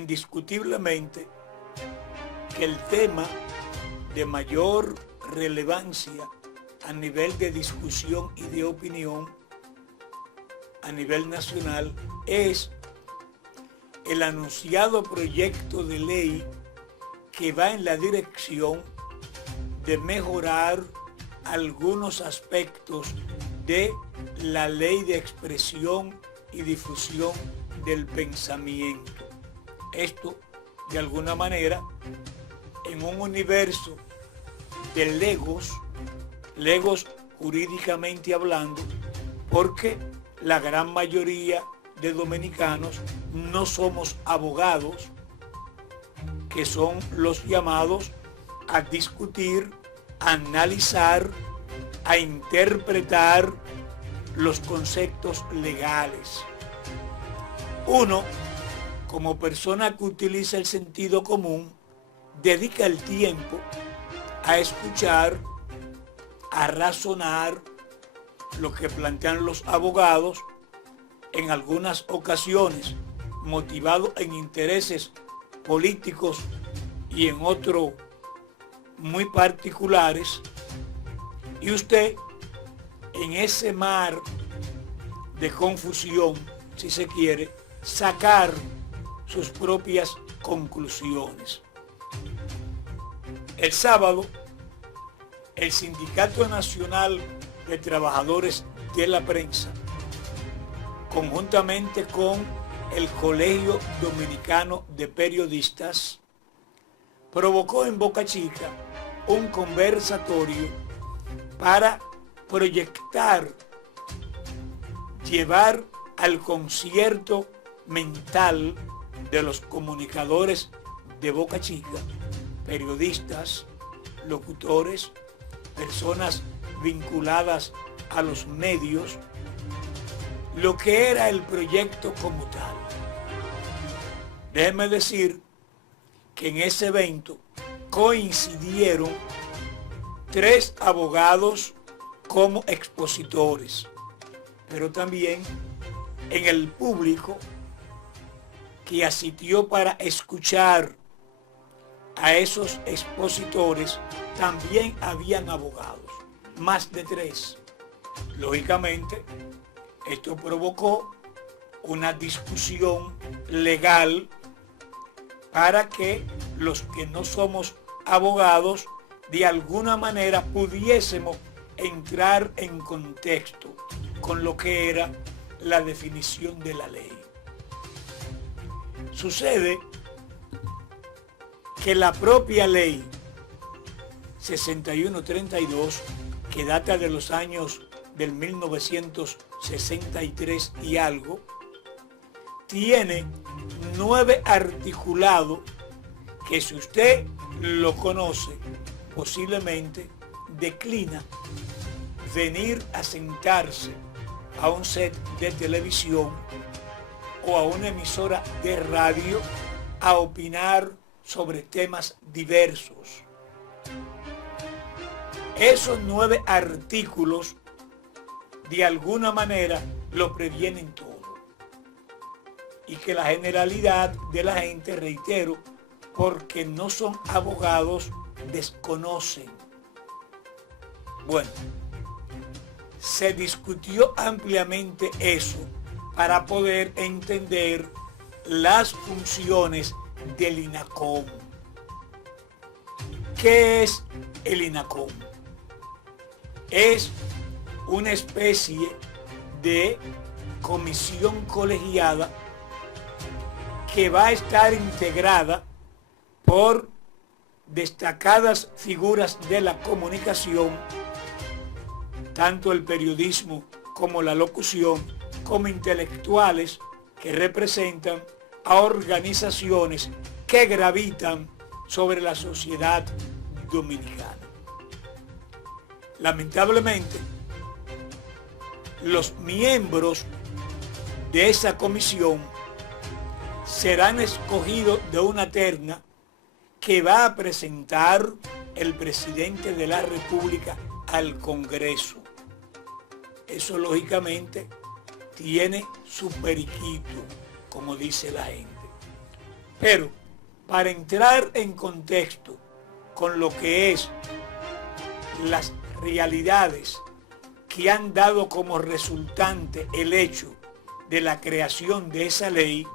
indiscutiblemente que el tema de mayor relevancia a nivel de discusión y de opinión a nivel nacional es el anunciado proyecto de ley que va en la dirección de mejorar algunos aspectos de la ley de expresión y difusión del pensamiento. Esto, de alguna manera, en un universo de legos jurídicamente hablando, porque la gran mayoría de dominicanos no somos abogados, que son los llamados a discutir, a analizar, a interpretar los conceptos legales. Uno, como persona que utiliza el sentido común, dedica el tiempo a escuchar, a razonar lo que plantean los abogados, en algunas ocasiones motivados en intereses políticos y en otros muy particulares, y usted en ese mar de confusión, si se quiere, sacar sus propias conclusiones. El sábado, el Sindicato Nacional de Trabajadores de la Prensa, conjuntamente con el Colegio Dominicano de Periodistas, provocó en Boca Chica un conversatorio para proyectar, llevar al concierto mental de los comunicadores de Boca Chica, periodistas, locutores, personas vinculadas a los medios, lo que era el proyecto como tal. Déjeme decir que en ese evento coincidieron 3 abogados como expositores, pero también en el público que asistió para escuchar a esos expositores también habían abogados, más de 3. Lógicamente, esto provocó una discusión legal para que los que no somos abogados de alguna manera pudiésemos entrar en contexto con lo que era la definición de la ley. Sucede que la propia ley 6132, que data de los años del 1963 y algo, tiene 9 articulados que, si usted lo conoce, posiblemente declina venir a sentarse a un set de televisión o a una emisora de radio a opinar sobre temas diversos. Esos 9 artículos de alguna manera lo previenen todo. Y que la generalidad de la gente, reitero, porque no son abogados, desconocen. Bueno, se discutió ampliamente eso para poder entender las funciones del INACOM. ¿Qué es el INACOM? Es una especie de comisión colegiada que va a estar integrada por destacadas figuras de la comunicación, tanto el periodismo como la locución, como intelectuales que representan a organizaciones que gravitan sobre la sociedad dominicana. Lamentablemente, los miembros de esa comisión serán escogidos de una terna que va a presentar el presidente de la República al Congreso. Eso lógicamente tiene su periquito, como dice la gente. Pero para entrar en contexto con lo que es las realidades que han dado como resultante el hecho de la creación de esa ley,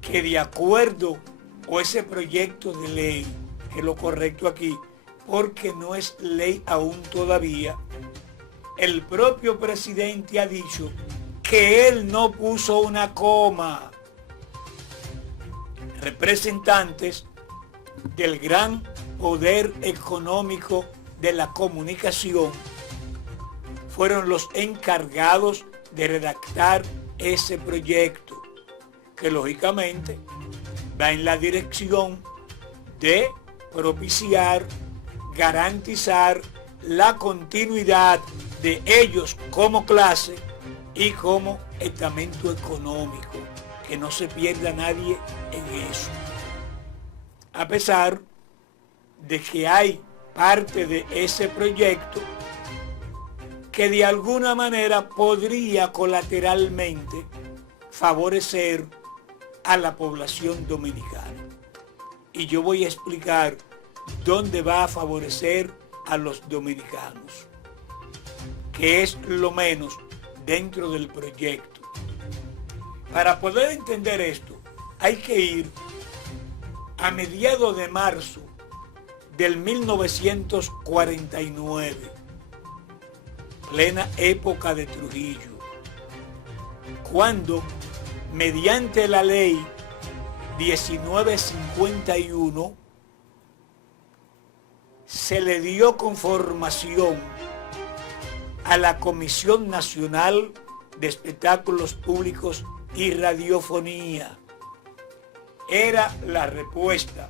que de acuerdo o ese proyecto de ley, que es lo correcto aquí, porque no es ley aún todavía, el propio presidente ha dicho que él no puso una coma. Representantes del gran poder económico de la comunicación fueron los encargados de redactar ese proyecto, que lógicamente va en la dirección de propiciar, garantizar la continuidad de ellos como clase y como estamento económico, que no se pierda nadie en eso. A pesar de que hay parte de ese proyecto que de alguna manera podría colateralmente favorecer a la población dominicana. Y yo voy a explicar dónde va a favorecer a los dominicanos, que es lo menos dentro del proyecto. Para poder entender esto, hay que ir a mediados de marzo del 1949, plena época de Trujillo, cuando mediante la ley 1951 se le dio conformación a la Comisión Nacional de Espectáculos Públicos y Radiofonía. Era la respuesta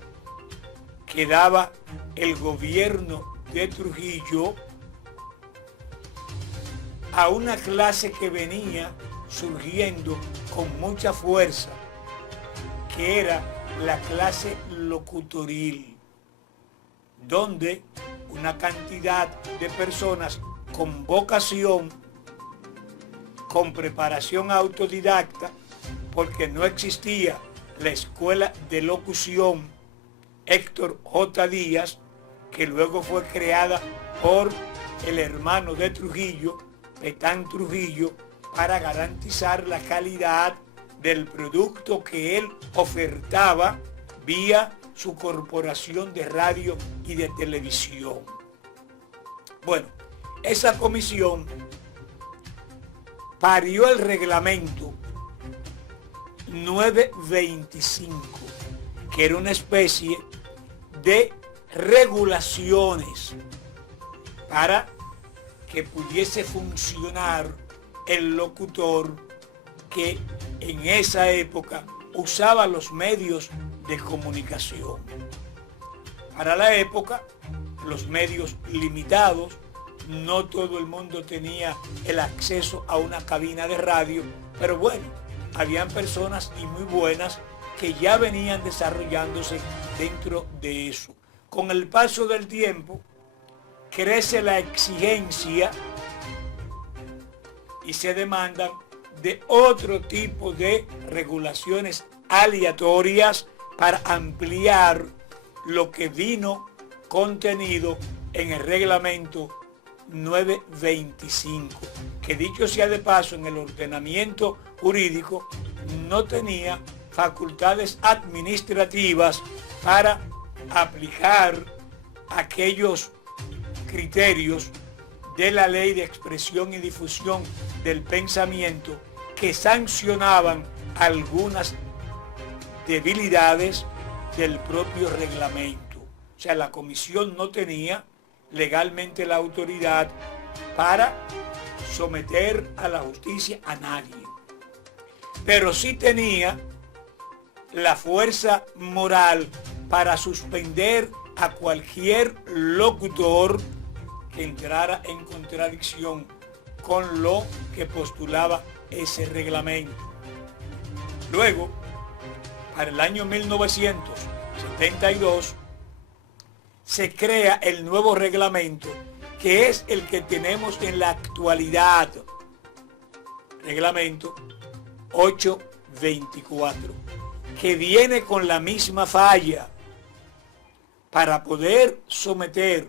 que daba el gobierno de Trujillo a una clase que venía surgiendo con mucha fuerza, que era la clase locutoril, donde una cantidad de personas con vocación, con preparación autodidacta, porque no existía la escuela de locución Héctor J. Díaz, que luego fue creada por el hermano de Trujillo, Petán Trujillo, para garantizar la calidad del producto que él ofertaba vía su corporación de radio y de televisión. Bueno, esa comisión parió el reglamento 925, que era una especie de regulaciones para que pudiese funcionar el locutor que en esa época usaba los medios de comunicación. Para la época, los medios limitados, no todo el mundo tenía el acceso a una cabina de radio, pero bueno, habían personas y muy buenas que ya venían desarrollándose dentro de eso. Con el paso del tiempo, crece la exigencia y se demandan de otro tipo de regulaciones aleatorias para ampliar lo que vino contenido en el reglamento 925, que dicho sea de paso, en el ordenamiento jurídico no tenía facultades administrativas para aplicar aquellos criterios de la Ley de Expresión y Difusión del Pensamiento que sancionaban algunas debilidades del propio reglamento. O sea, la comisión no tenía legalmente la autoridad para someter a la justicia a nadie, pero sí tenía la fuerza moral para suspender a cualquier locutor que entrara en contradicción con lo que postulaba ese reglamento. Luego, para el año 1972, se crea el nuevo reglamento, que es el que tenemos en la actualidad, reglamento 824, que viene con la misma falla. Para poder someter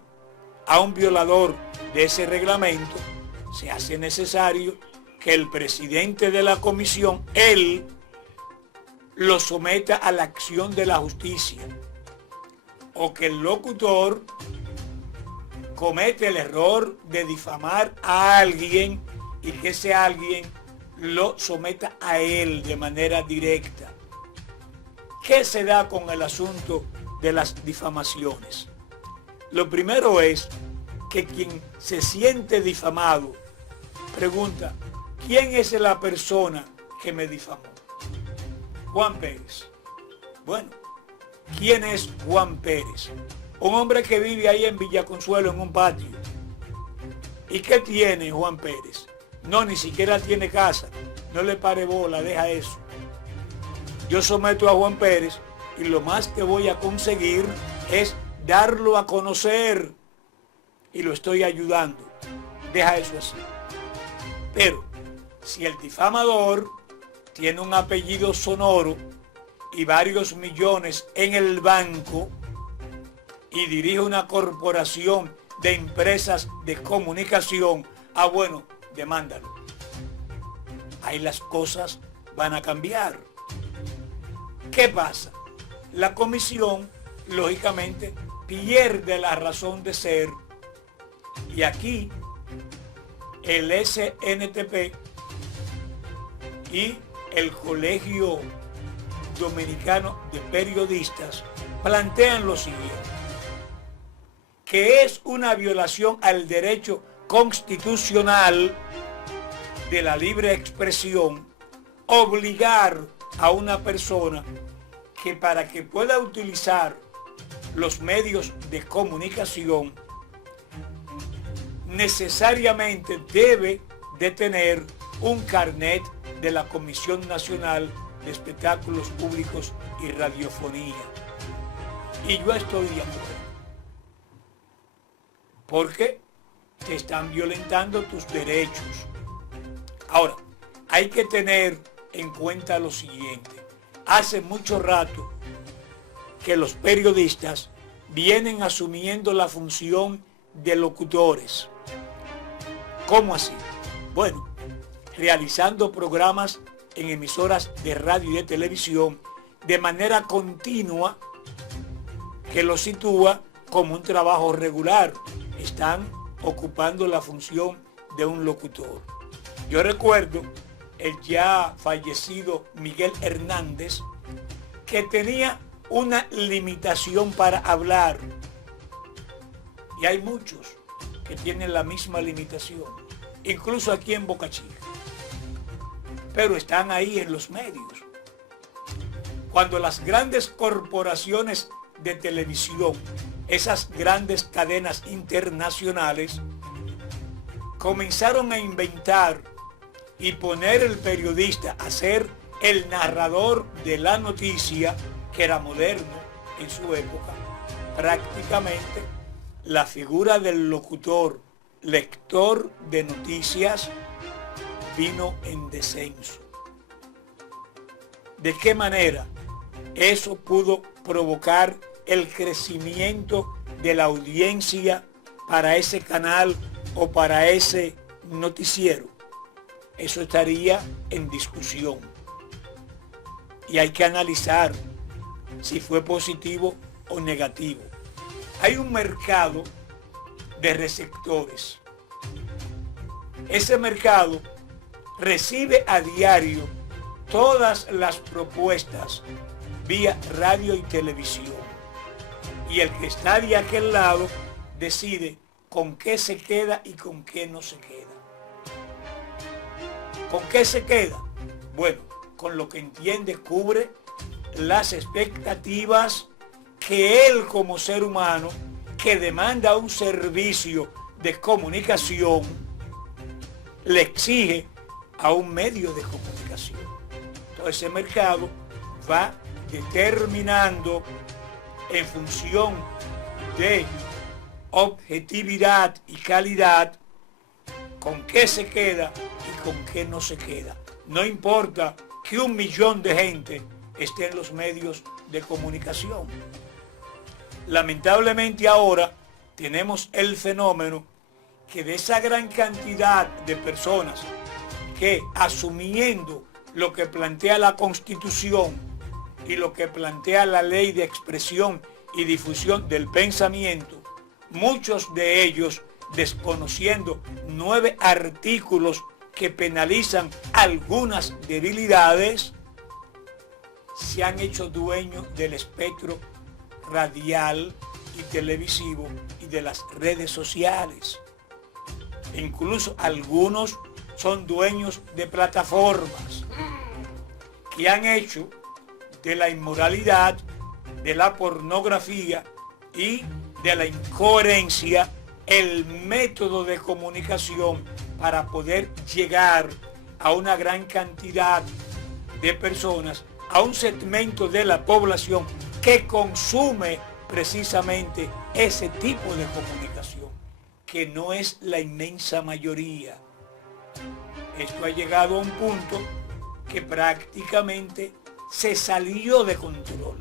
a un violador de ese reglamento, se hace necesario que el presidente de la comisión, él, lo someta a la acción de la justicia, o que el locutor comete el error de difamar a alguien y que ese alguien lo someta a él de manera directa. ¿Qué se da con el asunto de las difamaciones? Lo primero es que quien se siente difamado pregunta, ¿quién es la persona que me difamó? Juan Pérez. Bueno, ¿quién es Juan Pérez? Un hombre que vive ahí en Villa Consuelo en un patio. ¿Y qué tiene Juan Pérez? No, ni siquiera tiene casa. No le pare bola, deja eso. Yo someto a Juan Pérez y lo más que voy a conseguir es darlo a conocer. Y lo estoy ayudando. Deja eso así. Pero si el difamador tiene un apellido sonoro y varios millones en el banco y dirige una corporación de empresas de comunicación, bueno, demándalo. Ahí las cosas van a cambiar. ¿Qué pasa? La comisión, lógicamente, pierde la razón de ser y aquí el SNTP y el Colegio Dominicano de Periodistas plantean lo siguiente, que es una violación al derecho constitucional de la libre expresión obligar a una persona que para que pueda utilizar los medios de comunicación necesariamente debe de tener un carnet de la Comisión Nacional de Espectáculos Públicos y Radiofonía. Y yo estoy de acuerdo. Porque te están violentando tus derechos. Ahora, hay que tener en cuenta lo siguiente. Hace mucho rato que los periodistas vienen asumiendo la función de locutores. ¿Cómo así? Bueno, realizando programas en emisoras de radio y de televisión de manera continua que los sitúa como un trabajo regular. Están ocupando la función de un locutor. Yo recuerdo el ya fallecido Miguel Hernández, que tenía una limitación para hablar. Y hay muchos que tienen la misma limitación, incluso aquí en Boca Chica. Pero están ahí en los medios. Cuando las grandes corporaciones de televisión, esas grandes cadenas internacionales, comenzaron a inventar y poner el periodista a ser el narrador de la noticia, que era moderno en su época, prácticamente la figura del locutor, lector de noticias, vino en descenso. ¿De qué manera eso pudo provocar el crecimiento de la audiencia para ese canal o para ese noticiero? Eso estaría en discusión. Y hay que analizar si fue positivo o negativo. Hay un mercado de receptores. Ese mercado recibe a diario todas las propuestas vía radio y televisión. Y el que está de aquel lado decide con qué se queda y con qué no se queda. ¿Con qué se queda? Bueno, con lo que entiende cubre las expectativas que él como ser humano que demanda un servicio de comunicación le exige a un medio de comunicación. Entonces ese mercado va determinando en función de objetividad y calidad con qué se queda y con qué no se queda. No importa que 1 millón de gente esté en los medios de comunicación. Lamentablemente ahora tenemos el fenómeno que de esa gran cantidad de personas que, asumiendo lo que plantea la Constitución y lo que plantea la Ley de Expresión y Difusión del Pensamiento, muchos de ellos, desconociendo 9 artículos que penalizan algunas debilidades, se han hecho dueños del espectro radial y televisivo y de las redes sociales. Incluso algunos son dueños de plataformas que han hecho de la inmoralidad, de la pornografía y de la incoherencia el método de comunicación para poder llegar a una gran cantidad de personas, a un segmento de la población que consume precisamente ese tipo de comunicación, que no es la inmensa mayoría. Esto ha llegado a un punto que prácticamente se salió de control.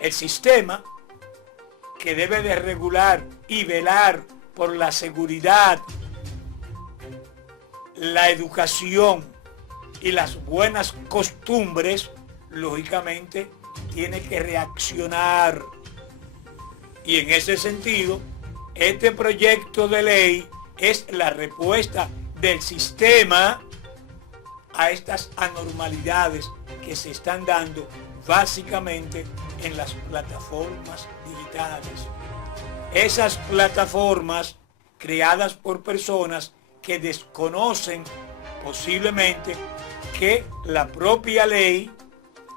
El sistema, que debe de regular y velar por la seguridad, la educación y las buenas costumbres, lógicamente tiene que reaccionar. Y en ese sentido, este proyecto de ley es la respuesta del sistema a estas anormalidades que se están dando básicamente en las plataformas digitales. Esas plataformas creadas por personas que desconocen posiblemente que la propia ley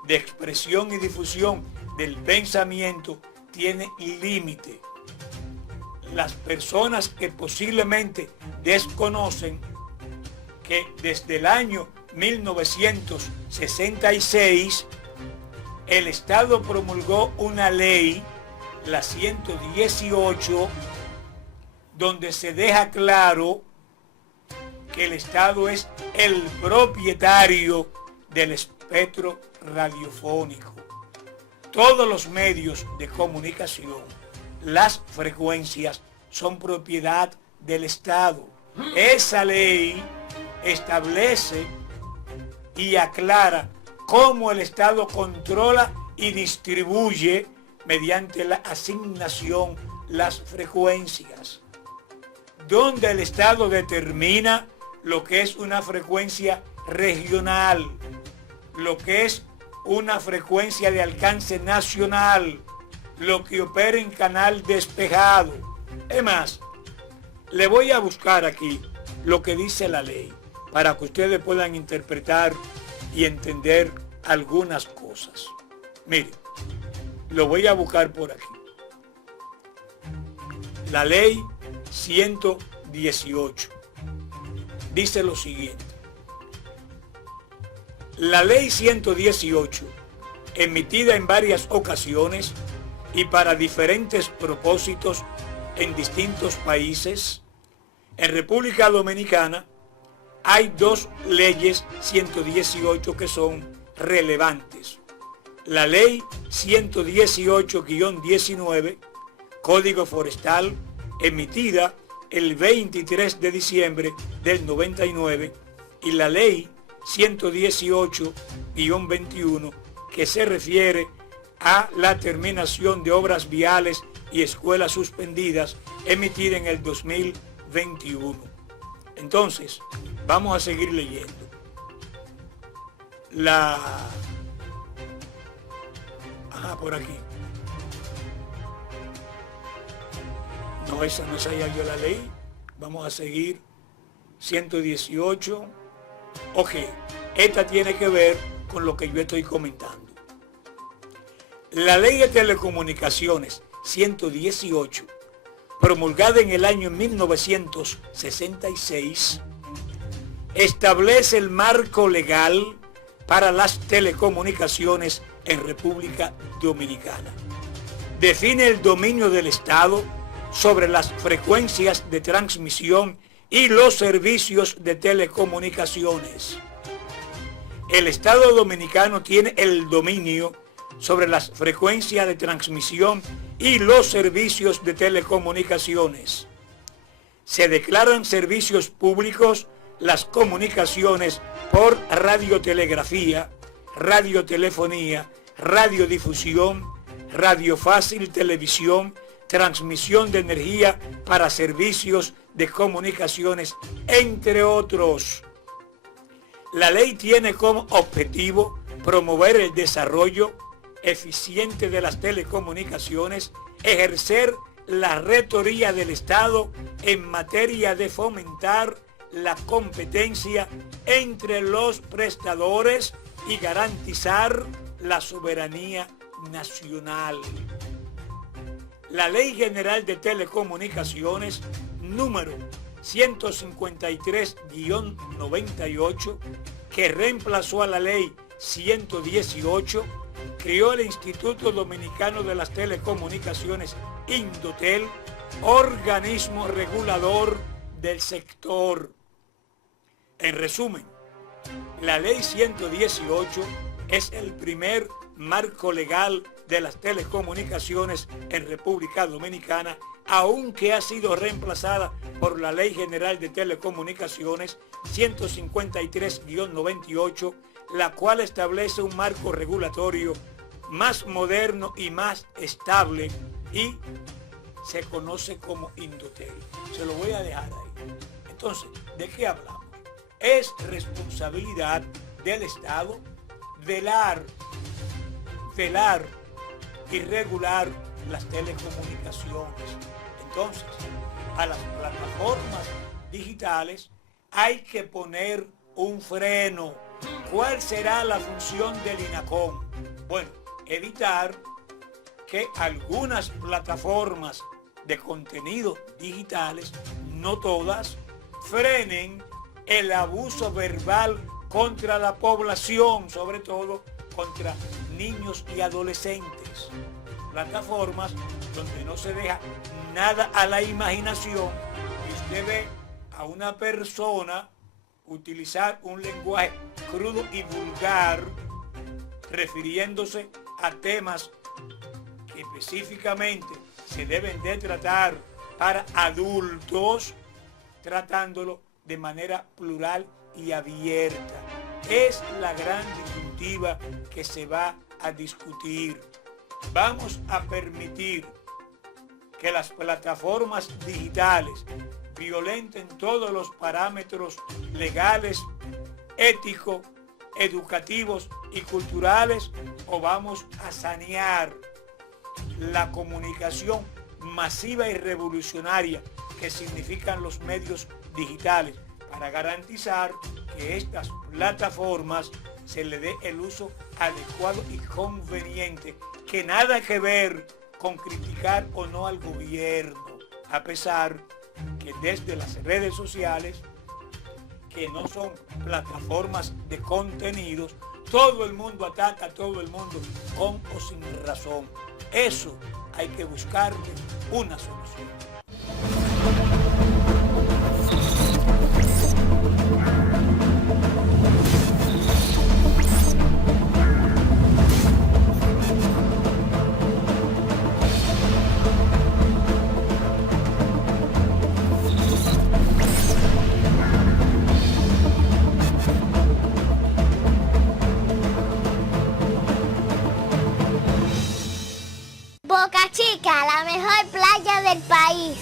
de expresión y difusión del pensamiento tiene límite. Las personas que posiblemente desconocen que desde el año 1966 el Estado promulgó una ley, la 118, donde se deja claro que el Estado es el propietario del espectro radiofónico. Todos los medios de comunicación, las frecuencias son propiedad del Estado. Esa ley establece y aclara cómo el Estado controla y distribuye mediante la asignación las frecuencias, donde el Estado determina lo que es una frecuencia regional, lo que es una frecuencia de alcance nacional, lo que opera en canal despejado. Es más, le voy a buscar aquí lo que dice la ley para que ustedes puedan interpretar y entender algunas cosas. Miren, lo voy a buscar por aquí. La ley 118 dice lo siguiente. La ley 118, emitida en varias ocasiones y para diferentes propósitos en distintos países, en República Dominicana hay 2 leyes 118 que son relevantes. La ley 118-19, Código Forestal, emitida el 23 de diciembre del 99, y la ley 118-21, que se refiere a la terminación de obras viales y escuelas suspendidas, emitida en el 2021. Entonces, vamos a seguir leyendo. Por aquí. No, esa no sabía yo la ley. Vamos a seguir. 118. Ok, esta tiene que ver con lo que yo estoy comentando. La ley de telecomunicaciones 118, promulgada en el año 1966, establece el marco legal para las telecomunicaciones en República Dominicana. Define el dominio del Estado sobre las frecuencias de transmisión y los servicios de telecomunicaciones. el Estado Dominicano tiene el dominio sobre las frecuencias de transmisión y los servicios de telecomunicaciones. Se declaran servicios públicos las comunicaciones por radiotelegrafía, radiotelefonía, radiodifusión, radio fácil, televisión, transmisión de energía para servicios de comunicaciones, entre otros. La ley tiene como objetivo promover el desarrollo eficiente de las telecomunicaciones, ejercer la rectoría del Estado en materia de fomentar la competencia entre los prestadores y garantizar la soberanía nacional. La Ley General de Telecomunicaciones número 153-98, que reemplazó a la Ley 118, creó el Instituto Dominicano de las Telecomunicaciones, Indotel, organismo regulador del sector. En resumen, la Ley 118 es el primer marco legal de las telecomunicaciones en República Dominicana, aunque ha sido reemplazada por la Ley General de Telecomunicaciones 153-98, la cual establece un marco regulatorio más moderno y más estable y se conoce como Indotel. Se lo voy a dejar ahí. Entonces, ¿de qué hablamos? Es responsabilidad del Estado velar y regular las telecomunicaciones. Entonces, a las plataformas digitales hay que poner un freno. ¿Cuál será la función del INACOM? Bueno, evitar que algunas plataformas de contenidos digitales, no todas, frenen el abuso verbal contra la población, sobre todo contra niños y adolescentes. Plataformas donde no se deja nada a la imaginación y usted ve a una persona utilizar un lenguaje crudo y vulgar refiriéndose a temas que específicamente se deben de tratar para adultos, tratándolo de manera plural y abierta. Es la gran disyuntiva que se va a discutir. Vamos a permitir que las plataformas digitales violenten todos los parámetros legales, éticos, educativos y culturales, o vamos a sanear la comunicación masiva y revolucionaria que significan los medios digitales para garantizar que estas plataformas se le dé el uso adecuado y conveniente, que nada que ver con criticar o no al gobierno, a pesar que desde las redes sociales, que no son plataformas de contenidos, todo el mundo ataca a todo el mundo con o sin razón. Eso hay que buscarle una solución. Boca Chica, la mejor playa del país.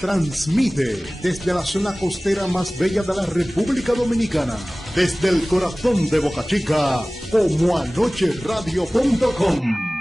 Transmite desde la zona costera más bella de la República Dominicana, desde el corazón de Boca Chica, como anocheradio.com.